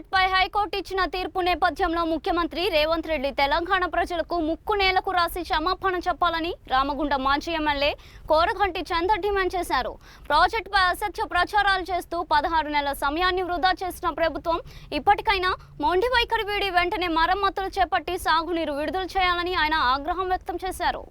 ప్రాజెక్టుపై హైకోర్టు ఇచ్చిన తీర్పు నేపథ్యంలో ముఖ్యమంత్రి రేవంత్ రెడ్డి తెలంగాణ ప్రజలకు ముక్కు నేలకు రాసి క్షమాపణ చెప్పాలని రామగుండం మాజీ ఎమ్మెల్యే కోరగంటి చందర్ డిమాండ్ చేశారు. ప్రాజెక్టుపై అసత్య ప్రచారాలు చేస్తూ 16 నెలల సమయాన్ని వృధా చేసిన ప్రభుత్వం ఇప్పటికైనా మొండి వైఖరి వీడి వెంటనే మరమ్మతులు చేపట్టి సాగునీరు విడుదల చేయాలని ఆయన ఆగ్రహం వ్యక్తం చేశారు.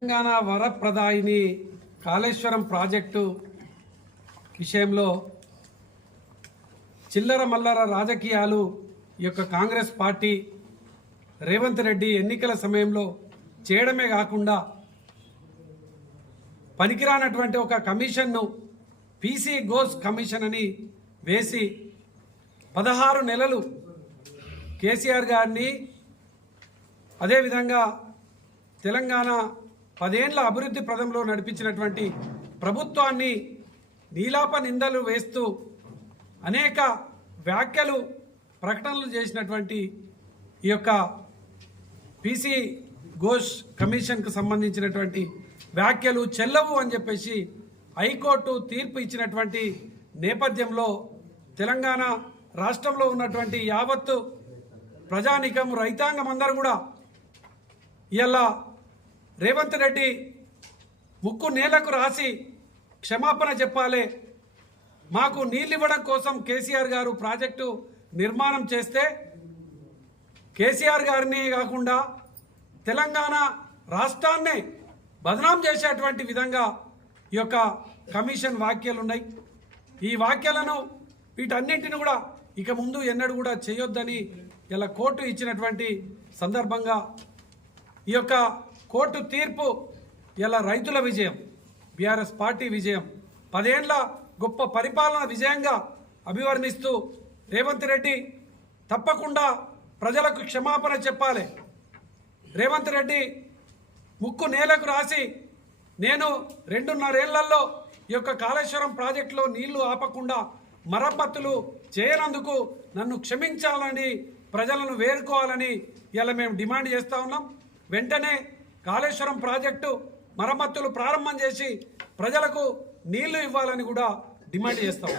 తెలంగాణ వరప్రదాయిని కాళేశ్వరం ప్రాజెక్టు విషయంలో చిల్లర మల్లర రాజకీయాలు ఈ యొక్క కాంగ్రెస్ పార్టీ రేవంత్ రెడ్డి ఎన్నికల సమయంలో చేయడమే కాకుండా పనికిరానటువంటి ఒక కమిషన్ను పీసీ ఘోష్ కమిషన్ అని వేసి 16 నెలలు కేసీఆర్ గారిని అదేవిధంగా తెలంగాణ 10 ఏళ్ల అభివృద్ధి పథంలో నడిపించినటువంటి ప్రభుత్వాన్ని నీలాప నిందలు వేస్తూ అనేక వ్యాఖ్యలు ప్రకటనలు చేసినటువంటి ఈ యొక్క పీసీ ఘోష్ కమిషన్కు సంబంధించినటువంటి వ్యాఖ్యలు చెల్లవు అని చెప్పేసి హైకోర్టు తీర్పు ఇచ్చినటువంటి నేపథ్యంలో తెలంగాణ రాష్ట్రంలో ఉన్నటువంటి యావత్తు ప్రజానికం రైతాంగం అందరూ కూడా ఇలా రేవంత్ రెడ్డి ముక్కు నేలకు రాసి క్షమాపణ చెప్పాలి. మాకు నీళ్ళు ఇవ్వడం కోసం కేసీఆర్ గారు ప్రాజెక్టు నిర్మాణం చేస్తే కేసీఆర్ గారిని కాకుండా తెలంగాణ రాష్ట్రాన్ని బదనాం చేసేటువంటి విధంగా ఈ యొక్క కమిషన్ వ్యాఖ్యలు ఉన్నాయి. ఈ వ్యాఖ్యలను వీటన్నింటిని కూడా ఇక ముందు ఎన్నడూ కూడా చేయొద్దని ఇలా కోర్టు ఇచ్చినటువంటి సందర్భంగా ఈ యొక్క కోర్టు తీర్పు ఇలా రైతుల విజయం, బీఆర్ఎస్ పార్టీ విజయం, 10 ఏళ్ల గొప్ప పరిపాలన విజయంగా అభివర్ణిస్తూ రేవంత్ రెడ్డి తప్పకుండా ప్రజలకు క్షమాపణ చెప్పాలి. రేవంత్ రెడ్డి ముక్కు నేలకు రాసి నేను 2.5 ఏళ్లలో ఈ యొక్క కాళేశ్వరం ప్రాజెక్టులో నీళ్లు ఆపకుండా మరమ్మతులు చేయనందుకు నన్ను క్షమించాలని ప్రజలను వేడుకోవాలని ఇలా మేము డిమాండ్ చేస్తూ ఉన్నాం. వెంటనే కాళేశ్వరం ప్రాజెక్టు మరమ్మతులు ప్రారంభం చేసి ప్రజలకు నీళ్లు ఇవ్వాలని కూడా డిమాండ్ చేస్తాం.